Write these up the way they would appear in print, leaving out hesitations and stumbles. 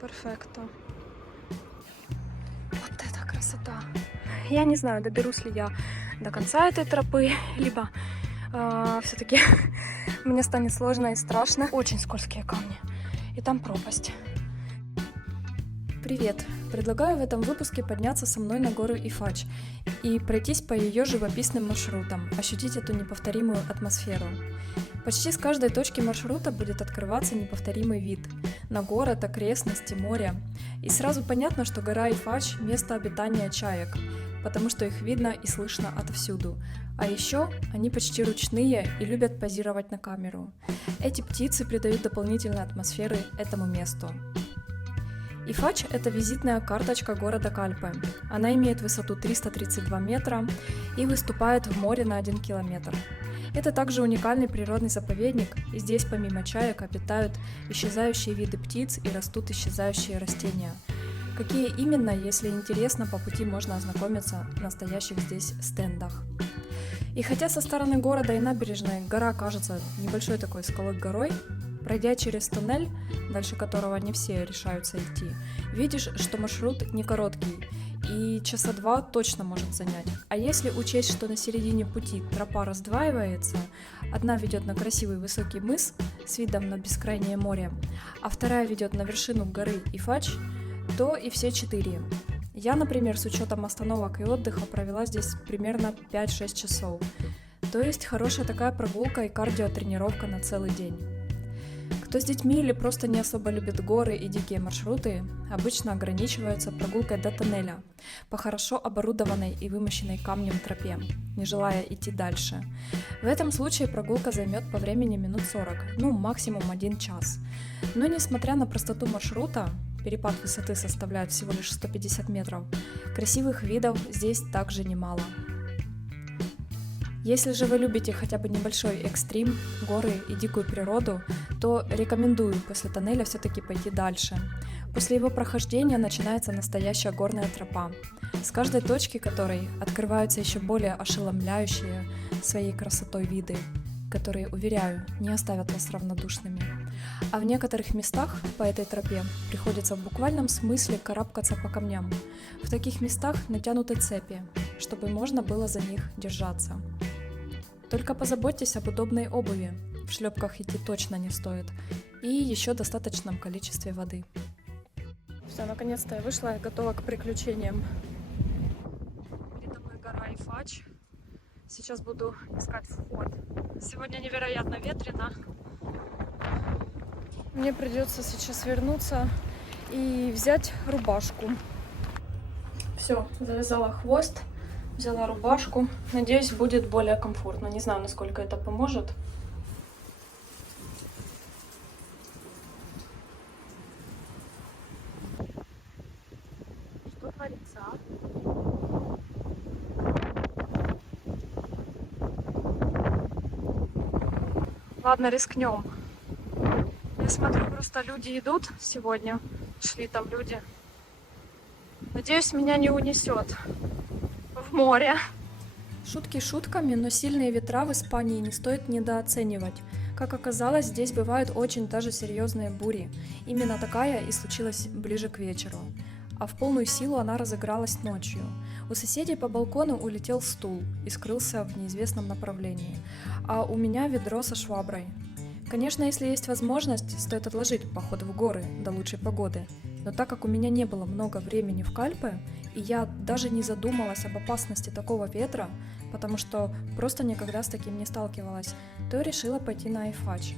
Перфекто. Вот это красота. Я не знаю, доберусь ли я до конца этой тропы, либо все-таки мне станет сложно и страшно. Очень скользкие камни. И там пропасть. Привет! Предлагаю в этом выпуске подняться со мной на гору Ифач и пройтись по ее живописным маршрутам, ощутить эту неповторимую атмосферу. Почти с каждой точки маршрута будет открываться неповторимый вид на город, окрестности, море. И сразу понятно, что гора Ифач – место обитания чаек, потому что их видно и слышно отовсюду. А еще они почти ручные и любят позировать на камеру. Эти птицы придают дополнительной атмосферы этому месту. Ифач – это визитная карточка города Кальпы. Она имеет высоту 332 метра и выступает в море на 1 километр. Это также уникальный природный заповедник, и здесь помимо чаек обитают исчезающие виды птиц и растут исчезающие растения. Какие именно, если интересно, по пути можно ознакомиться в настоящих здесь стендах. И хотя со стороны города и набережной гора кажется небольшой такой скалой горой, пройдя через туннель, дальше которого не все решаются идти, видишь, что маршрут не короткий и часа 2 точно может занять. А если учесть, что на середине пути тропа раздваивается, одна ведет на красивый высокий мыс с видом на бескрайнее море, а вторая ведет на вершину горы Ифач, то и все 4. Я, например, с учетом остановок и отдыха провела здесь примерно 5-6 часов. То есть хорошая такая прогулка и кардиотренировка на целый день. Кто с детьми или просто не особо любит горы и дикие маршруты, обычно ограничиваются прогулкой до тоннеля по хорошо оборудованной и вымощенной камнем тропе, не желая идти дальше. В этом случае прогулка займет по времени минут 40, максимум 1 час. Но несмотря на простоту маршрута, перепад высоты составляет всего лишь 150 метров, красивых видов здесь также немало. Если же вы любите хотя бы небольшой экстрим, горы и дикую природу, то рекомендую после тоннеля все-таки пойти дальше. После его прохождения начинается настоящая горная тропа, с каждой точки которой открываются еще более ошеломляющие своей красотой виды, которые, уверяю, не оставят вас равнодушными. А в некоторых местах по этой тропе приходится в буквальном смысле карабкаться по камням. В таких местах натянуты цепи, чтобы можно было за них держаться. Только позаботьтесь об удобной обуви, в шлепках идти точно не стоит, и еще достаточном количестве воды. Все, наконец-то я вышла и готова к приключениям. Передо мной гора Ифач. Сейчас буду искать вход. Сегодня невероятно ветрено. Мне придется сейчас вернуться и взять рубашку. Все, завязала хвост. Взяла рубашку. Надеюсь, будет более комфортно. Не знаю, насколько это поможет. Что творится? Ладно, рискнем. Я смотрю, просто люди идут сегодня. Шли там люди. Надеюсь, меня не унесет в море. Шутки шутками, но сильные ветра в Испании не стоит недооценивать. Как оказалось, здесь бывают очень даже серьезные бури. Именно такая и случилась ближе к вечеру. А в полную силу она разыгралась ночью. У соседей по балкону улетел стул и скрылся в неизвестном направлении. А у меня ведро со шваброй. Конечно, если есть возможность, стоит отложить поход в горы до лучшей погоды. Но так как у меня не было много времени в Кальпе, и я даже не задумалась об опасности такого ветра, потому что просто никогда с таким не сталкивалась, то решила пойти на Ифач.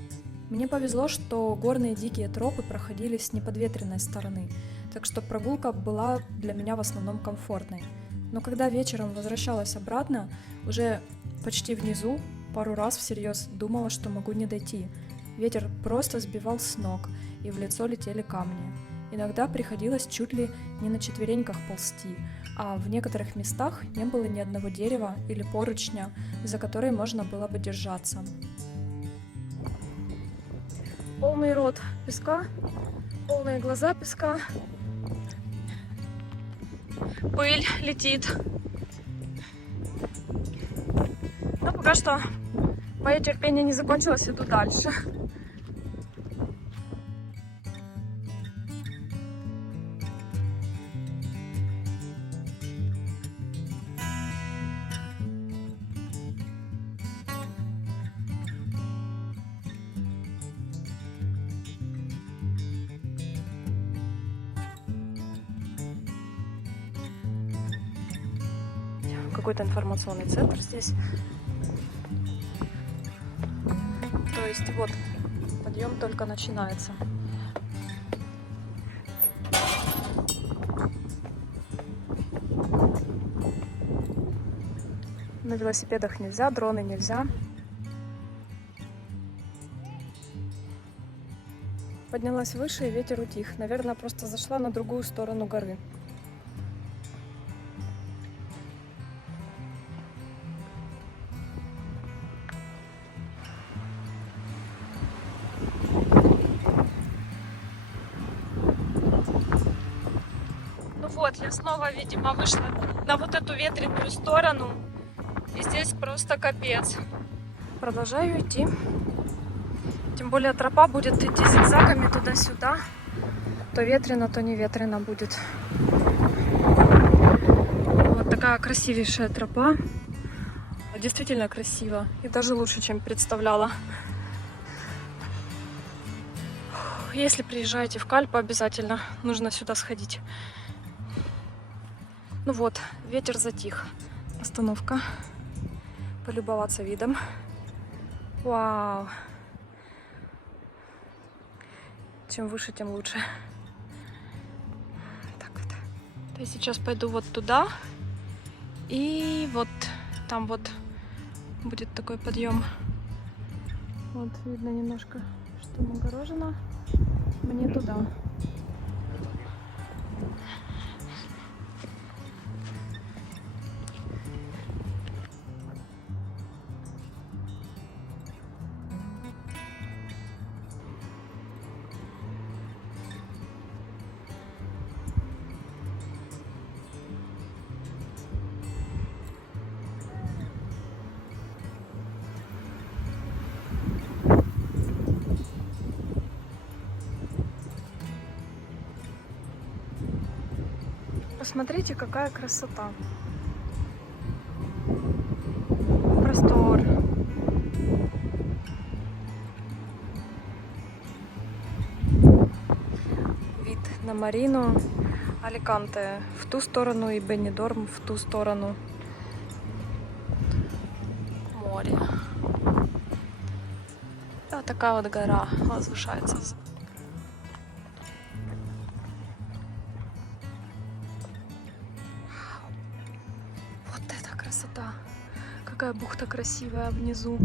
Мне повезло, что горные дикие тропы проходили с неподветренной стороны, так что прогулка была для меня в основном комфортной. Но когда вечером возвращалась обратно, уже почти внизу, пару раз всерьез думала, что могу не дойти. Ветер просто сбивал с ног, и в лицо летели камни. Иногда приходилось чуть ли не на четвереньках ползти, а в некоторых местах не было ни одного дерева или поручня, за который можно было бы держаться. Полный рот песка, полные глаза песка. Пыль летит. Но пока что мое терпение не закончилось, иду дальше. какой-то информационный центр здесь. То есть вот, подъем только начинается. На велосипедах нельзя, дроны нельзя. Поднялась выше, и ветер утих. Наверное, просто зашла на другую сторону горы. Ну вот, я снова, видимо, вышла на вот эту ветреную сторону. И здесь просто капец. Продолжаю идти. Тем более тропа будет идти зигзагами туда-сюда. То ветрено, то не ветрено будет. Вот такая красивейшая тропа. Действительно красиво. И даже лучше, чем представляла. Если приезжаете в Кальпу, обязательно нужно сюда сходить. Ну вот, ветер затих. Остановка. Полюбоваться видом. Вау! Чем выше, тем лучше. Так вот. Я сейчас пойду вот туда. И вот там вот будет такой подъем. Вот видно немножко, что нагорожено. Мне туда. Посмотрите, какая красота. Простор. Вид на Марину, Аликанте в ту сторону и Бенидорм в ту сторону. Море. Вот такая вот гора возвышается. Красота. Какая бухта красивая внизу.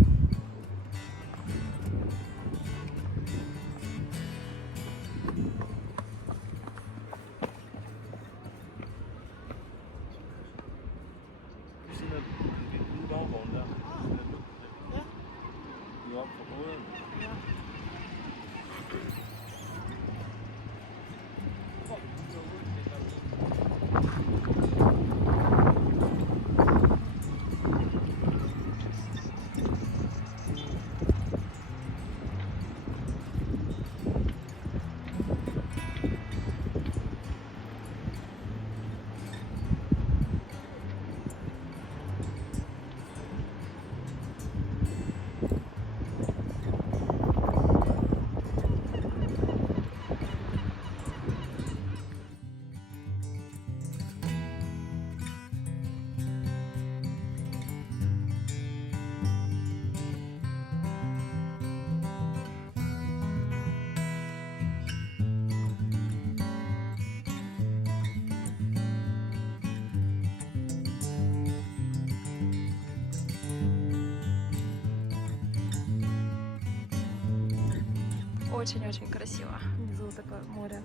Очень-очень красиво. Внизу такое море,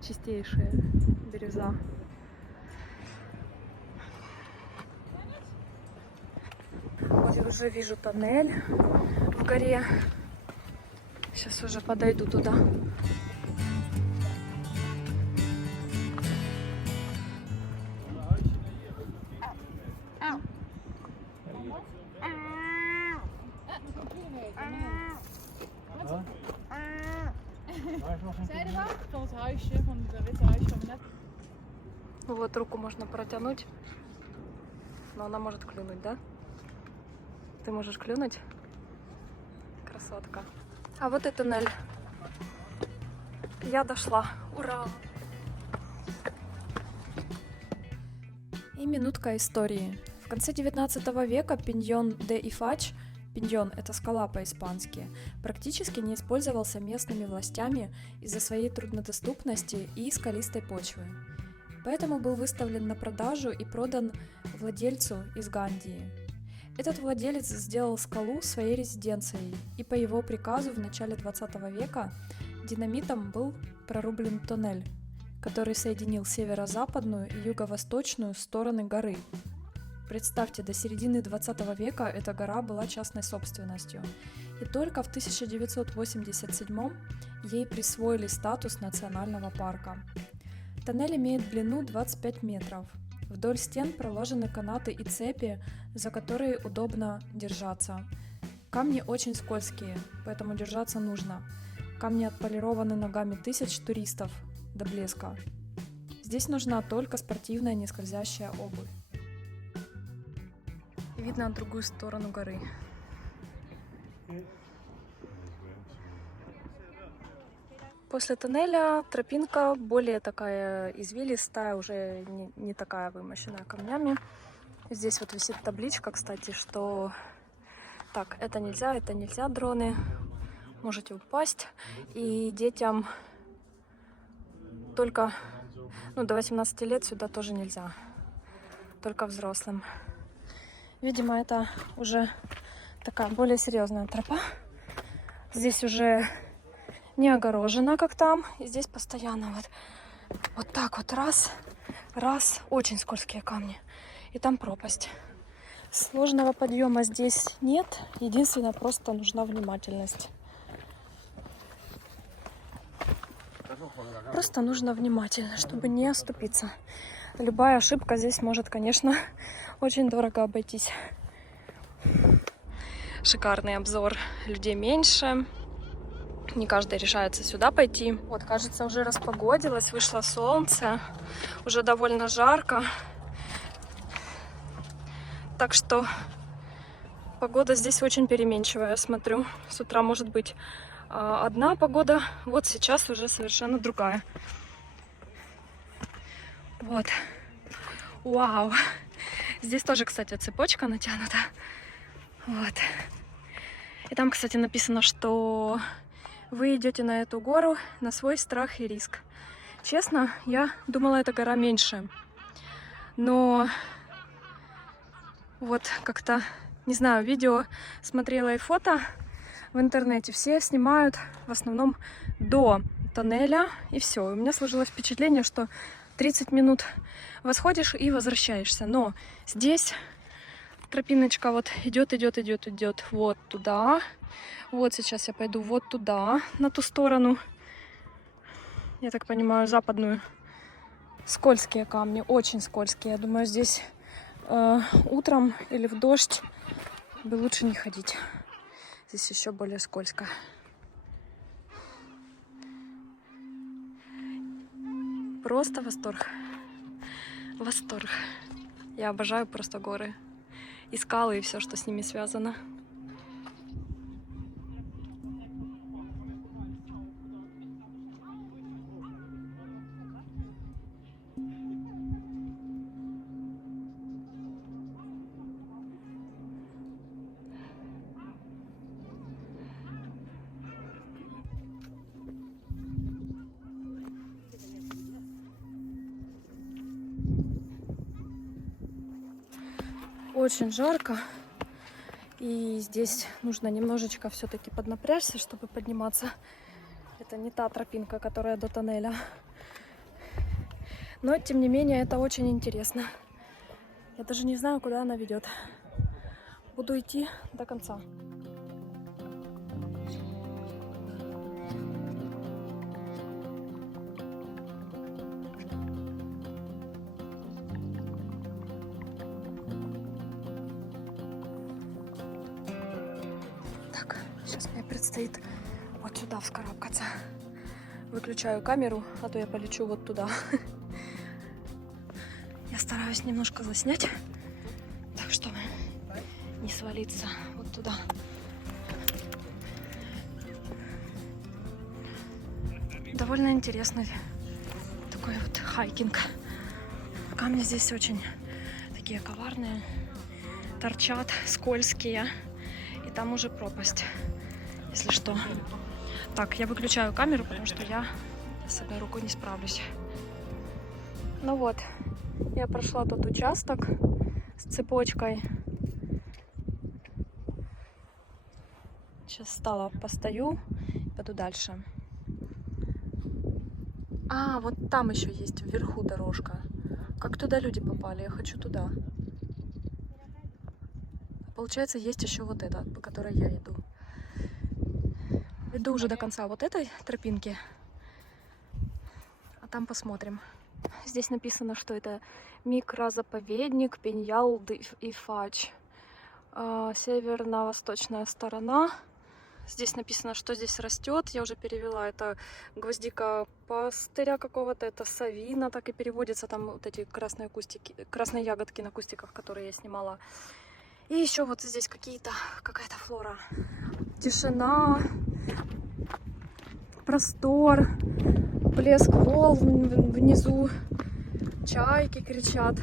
чистейшее, бирюза. Вот я уже вижу тоннель в горе. Сейчас уже подойду туда. Вот руку можно протянуть, но она может клюнуть, да? Ты можешь клюнуть? Красотка. А вот и туннель. Я дошла. Ура! И минутка истории. В конце 19 века Пиньон де Ифач, Пиньон — это скала по-испански, практически не использовался местными властями из-за своей труднодоступности и скалистой почвы. Поэтому был выставлен на продажу и продан владельцу из Гандии. Этот владелец сделал скалу своей резиденцией, и по его приказу в начале 20 века динамитом был прорублен тоннель, который соединил северо-западную и юго-восточную стороны горы. Представьте, до середины 20 века эта гора была частной собственностью, и только в 1987 ей присвоили статус национального парка. Тоннель имеет длину 25 метров. Вдоль стен проложены канаты и цепи, за которые удобно держаться. Камни очень скользкие, поэтому держаться нужно. Камни отполированы ногами тысяч туристов до блеска. Здесь нужна только спортивная нескользящая обувь. Видно другую сторону горы. После тоннеля тропинка более такая извилистая, уже не такая вымощенная камнями. Здесь вот висит табличка, кстати, что так, это нельзя дроны, можете упасть. И детям только до 18 лет сюда тоже нельзя, только взрослым. Видимо, это уже такая более серьезная тропа. Здесь уже не огорожена, как там. И здесь постоянно вот так вот раз, очень скользкие камни. И там пропасть. Сложного подъема здесь нет. Единственное, просто нужна внимательность. Просто нужно внимательно, чтобы не оступиться. Любая ошибка здесь может, конечно, очень дорого обойтись. Шикарный обзор. Людей меньше. Не каждый решается сюда пойти. Вот, кажется, уже распогодилось, вышло солнце. Уже довольно жарко. Так что погода здесь очень переменчивая, я смотрю. С утра может быть одна погода, вот сейчас уже совершенно другая. Вот. Вау! Здесь тоже, кстати, цепочка натянута. Вот. И там, кстати, написано, что вы идете на эту гору на свой страх и риск. Честно, я думала, эта гора меньше. Но вот как-то, не знаю, видео смотрела и фото в интернете. Все снимают в основном до тоннеля, и все. У меня сложилось впечатление, что 30 минут восходишь и возвращаешься. Но здесь тропиночка вот идет вот туда. Вот сейчас я пойду вот туда, на ту сторону. Я так понимаю, западную. Скользкие камни, очень скользкие. Я думаю, здесь утром или в дождь бы лучше не ходить. Здесь еще более скользко. Просто восторг. Восторг. Я обожаю просто горы. И скалы, и все, что с ними связано. Очень жарко, и здесь нужно немножечко все-таки поднапрячься, чтобы подниматься. Это не та тропинка, которая до тоннеля. Но, тем не менее, это очень интересно. Я даже не знаю, куда она ведет. Буду идти до конца. Так, сейчас мне предстоит вот сюда вскарабкаться. Выключаю камеру, а то я полечу вот туда. Я стараюсь немножко заснять, так чтобы не свалиться вот туда. Довольно интересный такой вот хайкинг. Камни здесь очень такие коварные, торчат, скользкие. И там уже пропасть, если что. Так, я выключаю камеру, потому что я с одной рукой не справлюсь. Ну вот, я прошла тот участок с цепочкой. Сейчас встала, постою, пойду дальше. А, вот там еще есть вверху дорожка. Как туда люди попали? Я хочу туда. Получается, есть еще вот эта, по которой я иду. Иду уже до конца вот этой тропинки. А там посмотрим. Здесь написано, что это микрозаповедник Пеньял-Ифач. Северно-восточная сторона. Здесь написано, что здесь растет. Я уже перевела. Это гвоздика пастыря какого-то, это совина, так и переводится. Там вот эти красные кустики, красные ягодки на кустиках, которые я снимала. И еще вот здесь какая-то флора. Тишина, простор, плеск волн внизу, чайки кричат,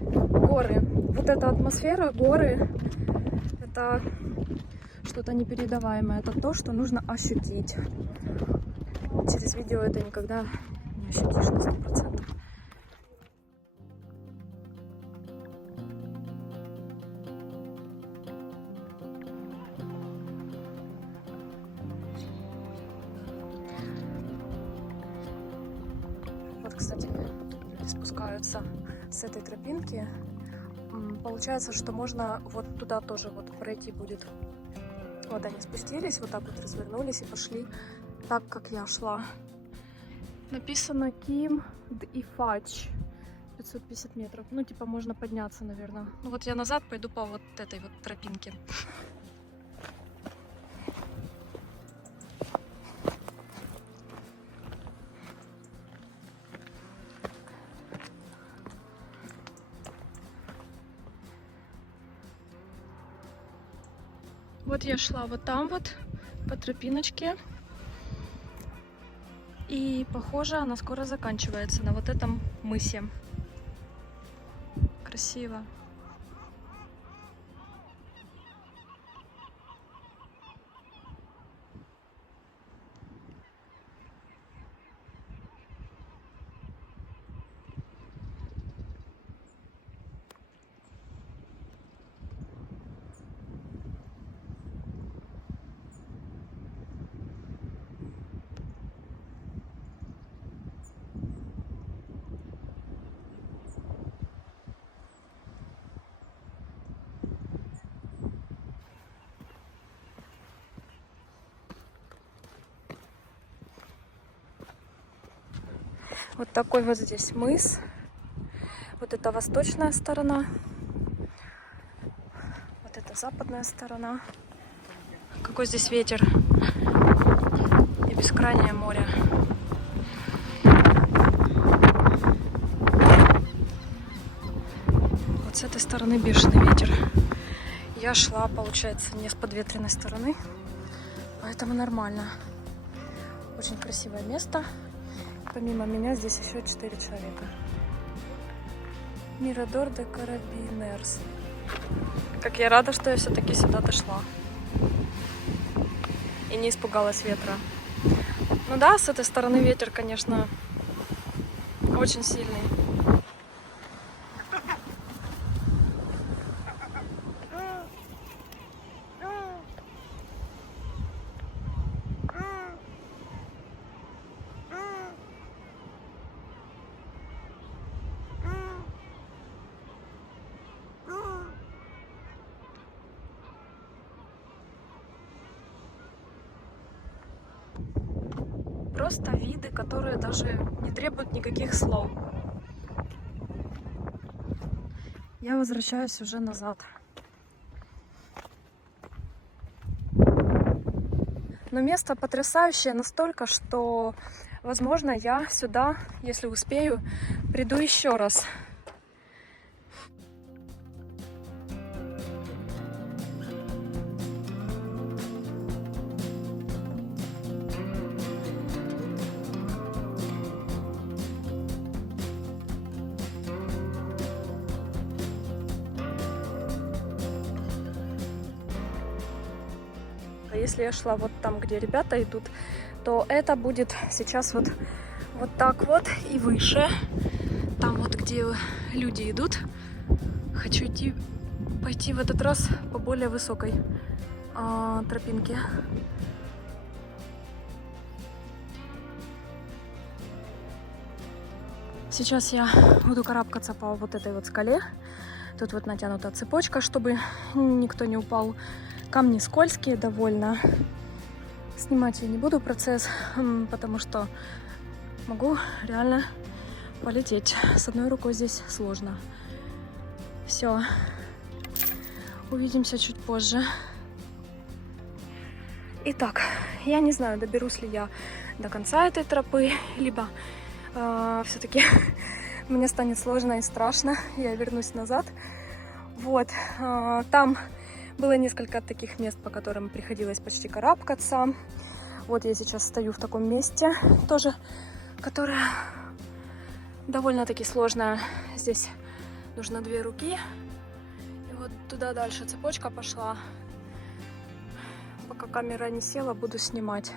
горы. Вот эта атмосфера, горы, это что-то непередаваемое. Это то, что нужно ощутить. Через видео это никогда не ощутишь на 100%. Вот, кстати, люди спускаются с этой тропинки. Получается, что можно вот туда тоже вот пройти будет. Вот они спустились, вот так вот развернулись и пошли так, как я шла. Написано Ким Ифач. 550 метров. Ну, типа, можно подняться, наверное. Ну, вот я назад пойду по вот этой вот тропинке. Вот я шла вот там вот, по тропиночке. И, похоже, она скоро заканчивается на вот этом мысе. Красиво. Вот такой вот здесь мыс. Вот это восточная сторона. Вот это западная сторона. Какой здесь ветер. И бескрайнее море. Вот с этой стороны бешеный ветер. Я шла, получается, не с подветренной стороны. Поэтому нормально. Очень красивое место. Помимо меня здесь еще 4 человека. Мирадор де Карабинерс. Как я рада, что я все-таки сюда дошла. И не испугалась ветра. Ну да, с этой стороны ветер, конечно, очень сильный. Просто виды, которые даже не требуют никаких слов. Я возвращаюсь уже назад. Но место потрясающее настолько, что, возможно, я сюда, если успею, приду еще раз. Если я шла вот там, где ребята идут, то это будет сейчас вот так вот и выше. Там вот, где люди идут. Хочу пойти в этот раз по более высокой тропинке. Сейчас я буду карабкаться по вот этой вот скале. Тут вот натянута цепочка, чтобы никто не упал. Камни скользкие довольно. Снимать я не буду процесс, потому что могу реально полететь. С одной рукой здесь сложно. Все. Увидимся чуть позже. Итак, я не знаю, доберусь ли я до конца этой тропы, либо все-таки мне станет сложно и страшно, я вернусь назад. Вот, там было несколько таких мест, по которым приходилось почти карабкаться. Вот я сейчас стою в таком месте, тоже, которое довольно-таки сложное. Здесь нужно 2 руки. И вот туда дальше цепочка пошла. Пока камера не села, буду снимать.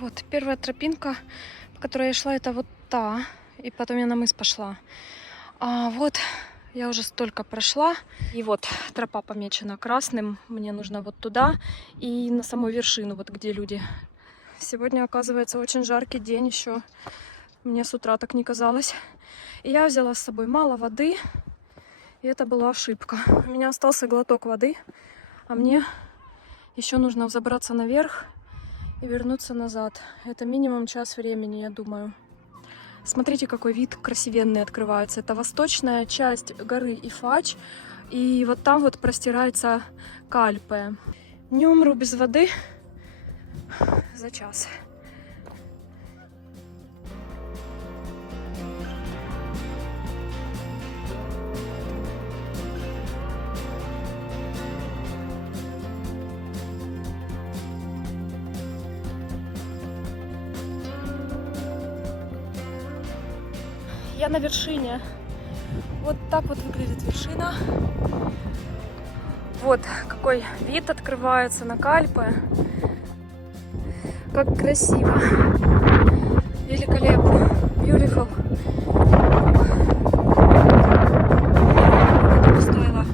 Вот, первая тропинка, по которой я шла, это вот та. И потом я на мыс пошла. А вот я уже столько прошла. И вот тропа помечена красным. Мне нужно вот туда и на саму вершину, вот где люди. Сегодня, оказывается, очень жаркий день еще. Мне с утра так не казалось. И я взяла с собой мало воды. И это была ошибка. У меня остался глоток воды. А мне еще нужно взобраться наверх и вернуться назад. Это минимум час времени, я думаю. Смотрите, какой вид красивенный открывается. Это восточная часть горы Ифач. И вот там вот простирается Кальпе. Не умру без воды за час. Я на вершине. Вот так вот выглядит вершина. Вот какой вид открывается на Кальпе. Как красиво. Великолепно. Beautiful. Это стоило.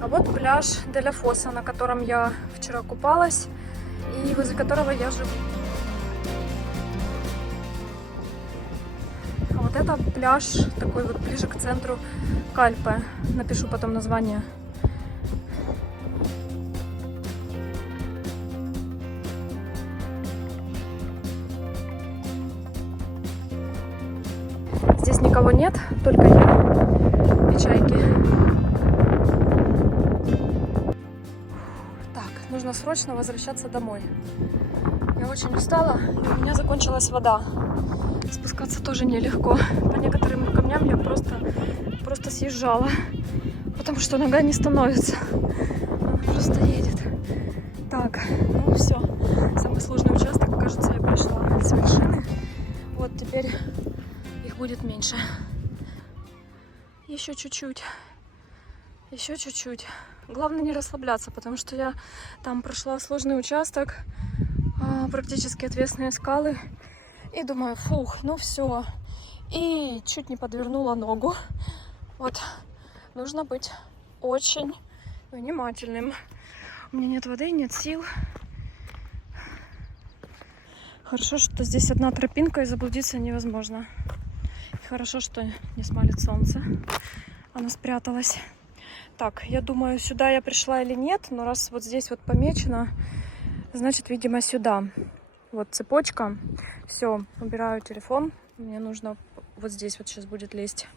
А вот пляж Деля Фоса, на котором я вчера купалась. И возле которого я живу. А вот это пляж, такой вот ближе к центру Кальпе. Напишу потом название. Здесь никого нет, только я и чайки. Нужно срочно возвращаться домой. Я очень устала, и у меня закончилась вода. Спускаться тоже нелегко. По некоторым камням я просто съезжала, потому что нога не становится. Она просто едет. Так, ну все. Самый сложный участок, кажется, я прошла с вершины. Вот теперь их будет меньше. Еще чуть-чуть. Еще чуть-чуть. Главное не расслабляться, потому что я там прошла сложный участок, практически отвесные скалы. И думаю, фух, ну все. И чуть не подвернула ногу. Вот, нужно быть очень внимательным. У меня нет воды, нет сил. Хорошо, что здесь одна тропинка, и заблудиться невозможно. И хорошо, что не смалит солнце. Оно спряталось. Так, я думаю, сюда я пришла или нет, но раз вот здесь вот помечено, значит, видимо, сюда. Вот цепочка. Все, убираю телефон. Мне нужно вот здесь вот сейчас будет лезть.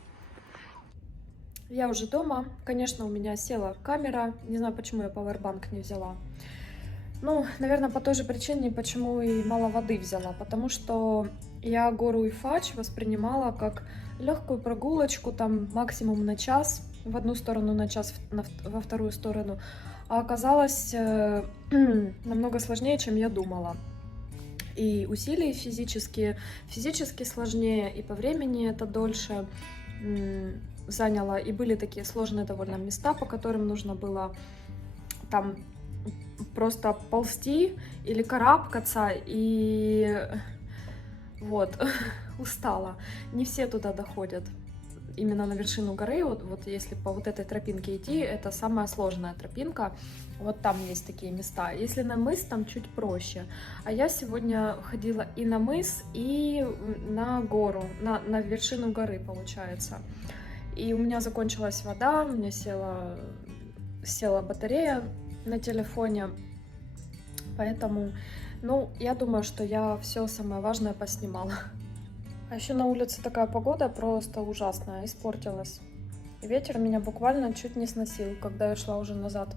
Я уже дома. Конечно, у меня села камера. Не знаю, почему я пауэрбанк не взяла. Ну, наверное, по той же причине, почему и мало воды взяла. Потому что я гору Ифач воспринимала как легкую прогулочку, там максимум на час. В одну сторону на час, во вторую сторону. А оказалось намного сложнее, чем я думала. И усилий физически сложнее, и по времени это дольше. заняла, и были такие сложные довольно места, по которым нужно было там просто ползти или карабкаться, и вот, устала. Не все туда доходят. Именно на вершину горы, вот если по вот этой тропинке идти, это самая сложная тропинка. Вот там есть такие места. Если на мыс, там чуть проще. А я сегодня ходила и на мыс, и на гору, на вершину горы, получается. И у меня закончилась вода, у меня села батарея на телефоне. Поэтому, ну, я думаю, что я все самое важное поснимала. А еще на улице такая погода просто ужасная, испортилась. И ветер меня буквально чуть не сносил, когда я шла уже назад.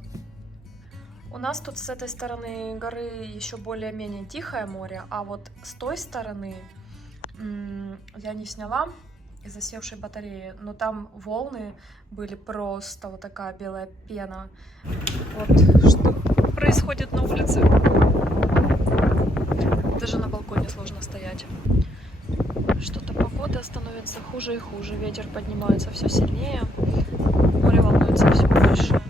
У нас тут с этой стороны горы еще более-менее тихое море, а вот с той стороны я не сняла из-за севшей батареи, но там волны были просто вот такая белая пена. Вот что происходит на улице. Даже на балконе сложно стоять. Что-то погода становится хуже и хуже, ветер поднимается все сильнее, море волнуется все больше.